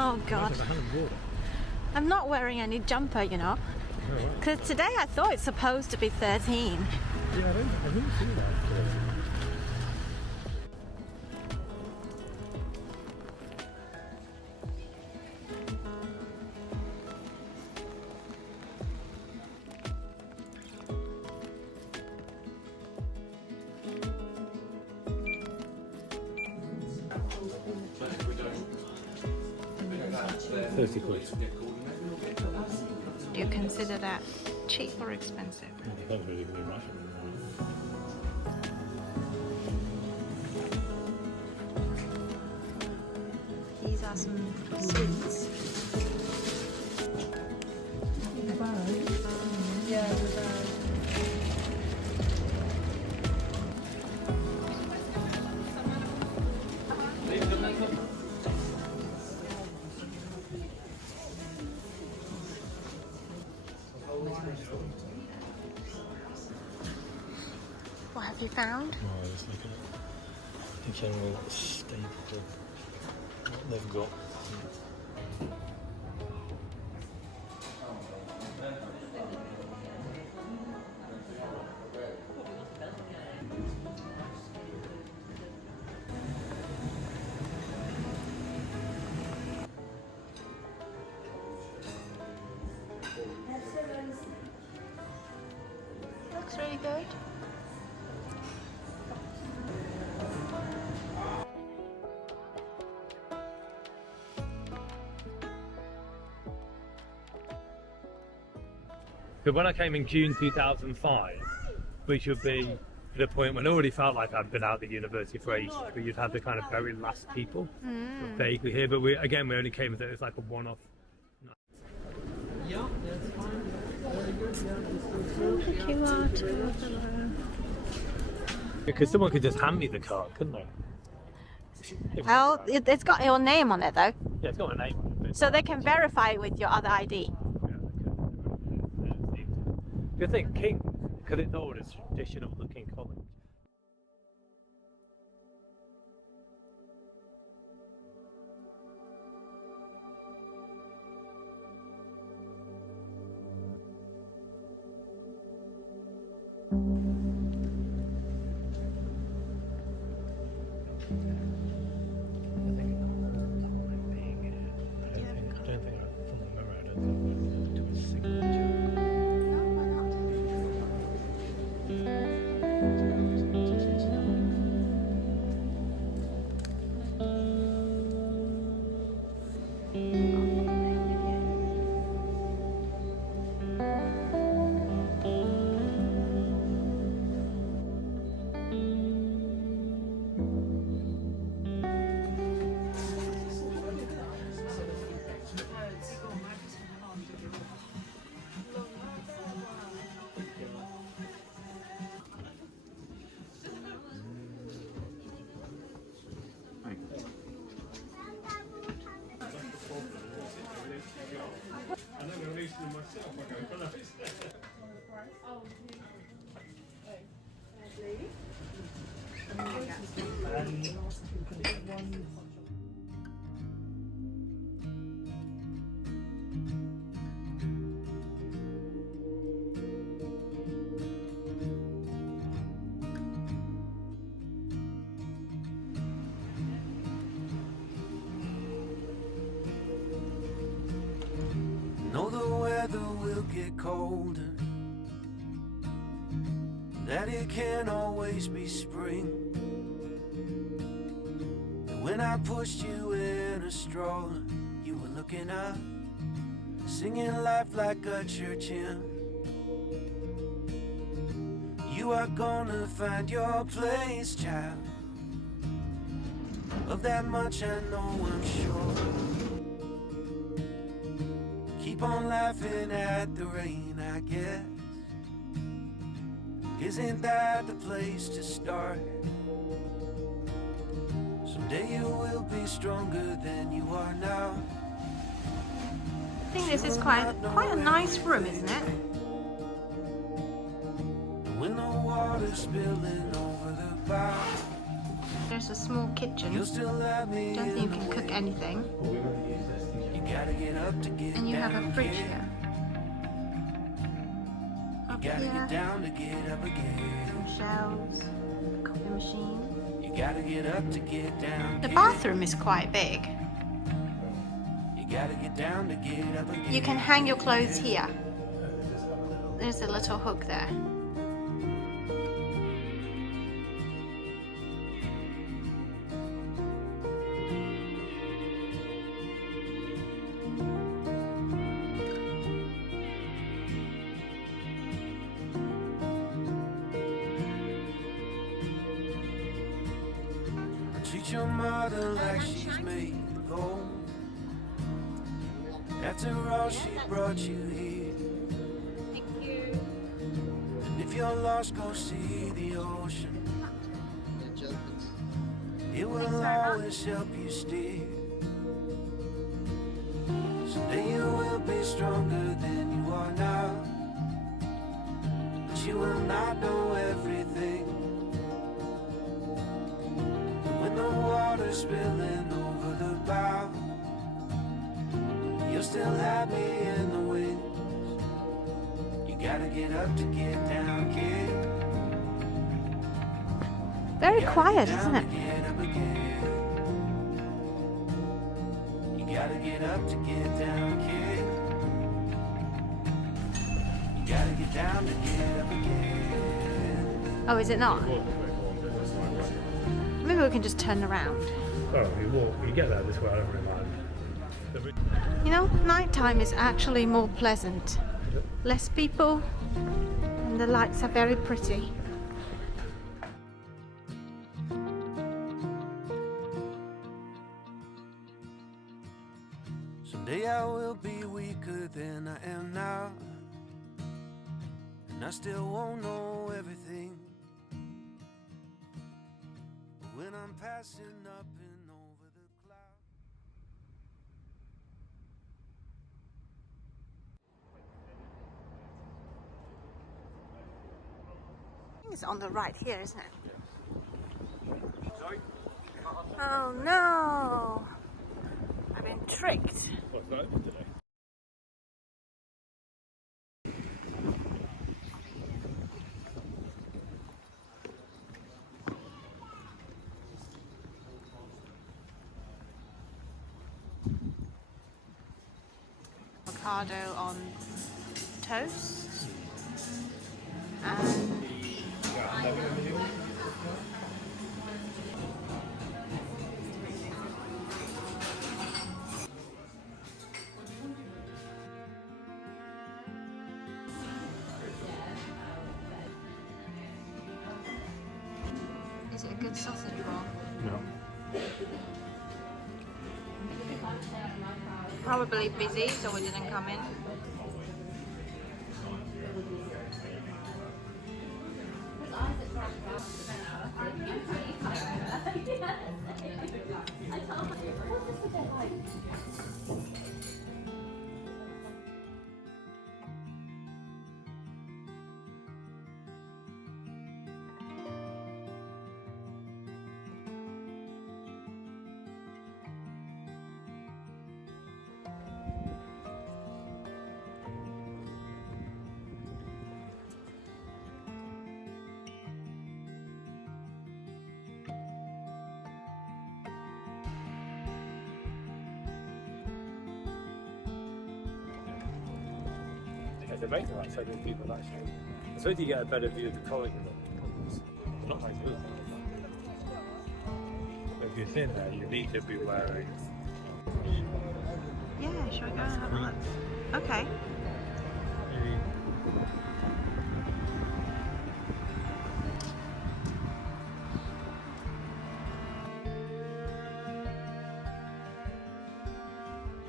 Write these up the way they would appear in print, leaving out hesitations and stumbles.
Oh God. I'm not wearing any jumper, you know. Because today I thought it's supposed to be 13. Yeah, I didn't see that. £30. Do you consider that cheap or expensive? That's really good, right? These are some sweets. What have you found? Oh, I was looking at the general state of what they've got. Looks really good. But when I came in June 2005, which would be the point when I already felt like I'd been out of the university for ages, but you'd had the kind of very last people vaguely here. But we only came as it was like a one-off. Thank you, Arthur. Because someone could just hand me the card, couldn't they? Oh, it's got your name on it though. Yeah, it's got a name on it. So they can verify it with your other ID. You think King, because it's all this traditional looking college. Know the weather will get colder, that it can't always be spring. And when I pushed you in a stroller, you were looking up, singing life like a church hymn. You are gonna find your place, child. Of that much I know, I'm sure. Keep on laughing at the rain, I guess. Isn't that the place to start? Someday you will be stronger than you are now. I think this is quite a nice room, isn't it? When the water's spilling over the bow, There's a small kitchen. you'll still have me. Don't think you can cook anything. gotta get up to get And you have down, a fridge kid. here. Up Gotta here, get down to get up again. some shelves, coffee machine. You gotta get up to get down, The kid. bathroom is quite big. You gotta get down to get up again. You can hang your clothes here. There's a little hook there. Treat your mother like she's made of gold. After all, she brought you here. Thank you. And if you're lost, go see the ocean. It will always help you steer. Someday you will be stronger than you are now. But you will not know everything. When the water's spilling over the bow, you're still happy in the wings. You gotta get up to get down, kid. Very Gotta quiet, get isn't down it? to get up again. You gotta get up to get down, kid. You gotta get down to get up again. Oh, is it not? Maybe we can just turn around. Oh, you get there this way, I don't really mind. You know, nighttime is actually more pleasant. Less people, and the lights are very pretty. Someday I will be weaker than I am now, and I still won't know everything. But when I'm passing up and over the clouds. I think it's on the right here, isn't it? Oh no! I've been tricked. What's that open today? Avocado on toast. And is it a good sausage roll? No. Probably busy, so we didn't come in. They're making that so many people actually. I suppose you get a better view of the college of them. It's not like this. If you're sitting there, you need to be wearing. Yeah, shall we go and have a look? Okay.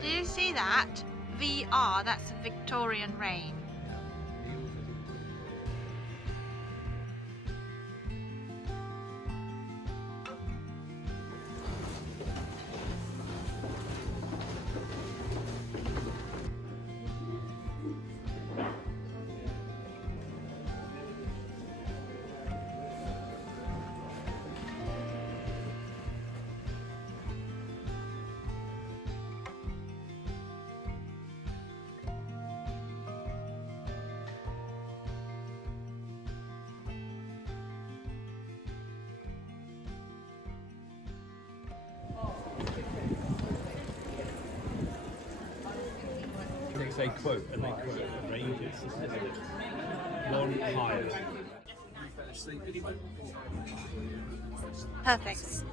Do you see that? VR, that's a Victorian rain. they quote the ranges. One higher. Perfect.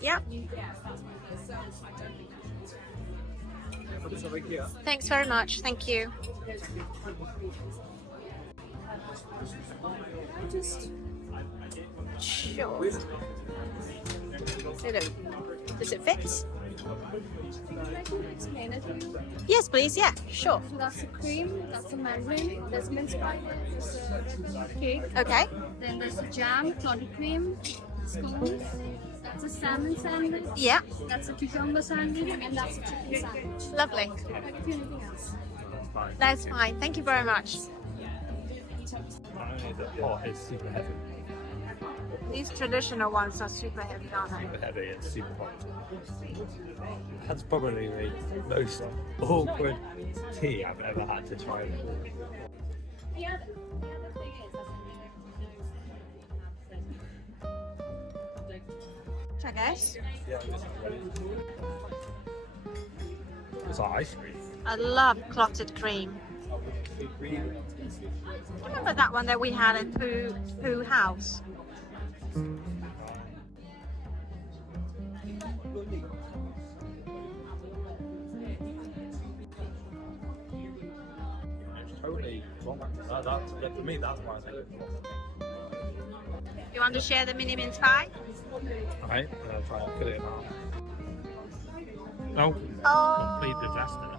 Yep. Thanks very much. Thank you. Just sure. Does it fit? I can explain it to you. Yes, please. Yeah, sure. So that's the cream, that's the margarine, there's mince pie, there's a cake, Okay. then there's the jam, clotted cream, scones, that's a salmon sandwich, Yeah. that's a cucumber sandwich, and that's a chicken sandwich. Lovely. I can do anything else. That's fine. Thank you very much. Not only the pot is super heavy, These traditional ones are super heavy, aren't they? super heavy and super hot. That's probably the most awkward tea I've ever had to try. The other thing is, I guess. It's like ice cream. I love clotted cream. Remember that one that we had at Pooh House? Totally wrong. For me, that's why I think. You want to share the mini mince pie? Alright, I'll try and cut it in half. No, Oh. complete disaster.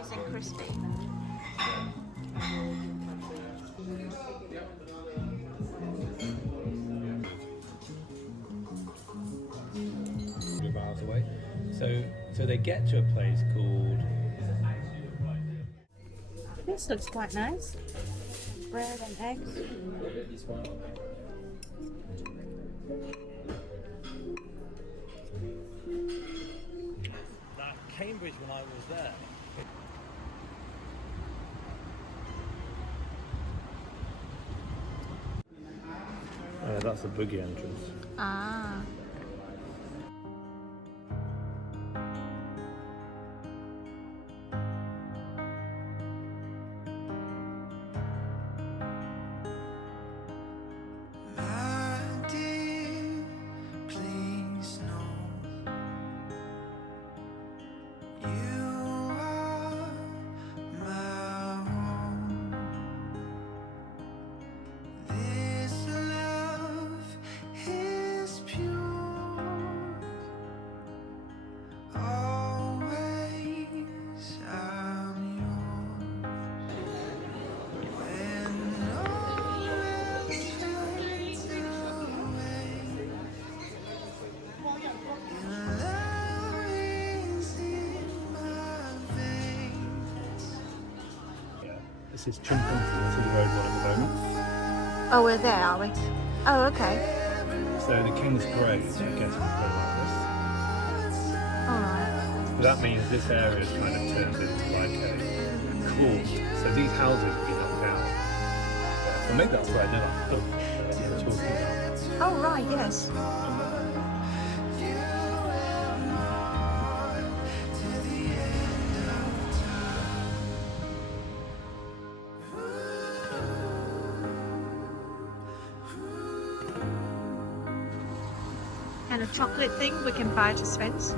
Nice and crispy. Miles away. So they get to a place called. This looks quite nice. Bread and eggs. Cambridge when I was there. That's the boogie entrance. Ah. My dear, please know you are my home. This love is pure, always I'm yours. When all else fades away, your love is in my veins. This is Chumphington City Road 1 at the moment. Oh, we're there, are we? Oh, okay. So the King's Parade, I guess, would go like Alright. this. But that means this area is kind of turned into like a court. So these houses would be knocked down. So maybe that's where Nella Hook was talking about. Oh, right, yes. And a chocolate thing we can buy to Sven's.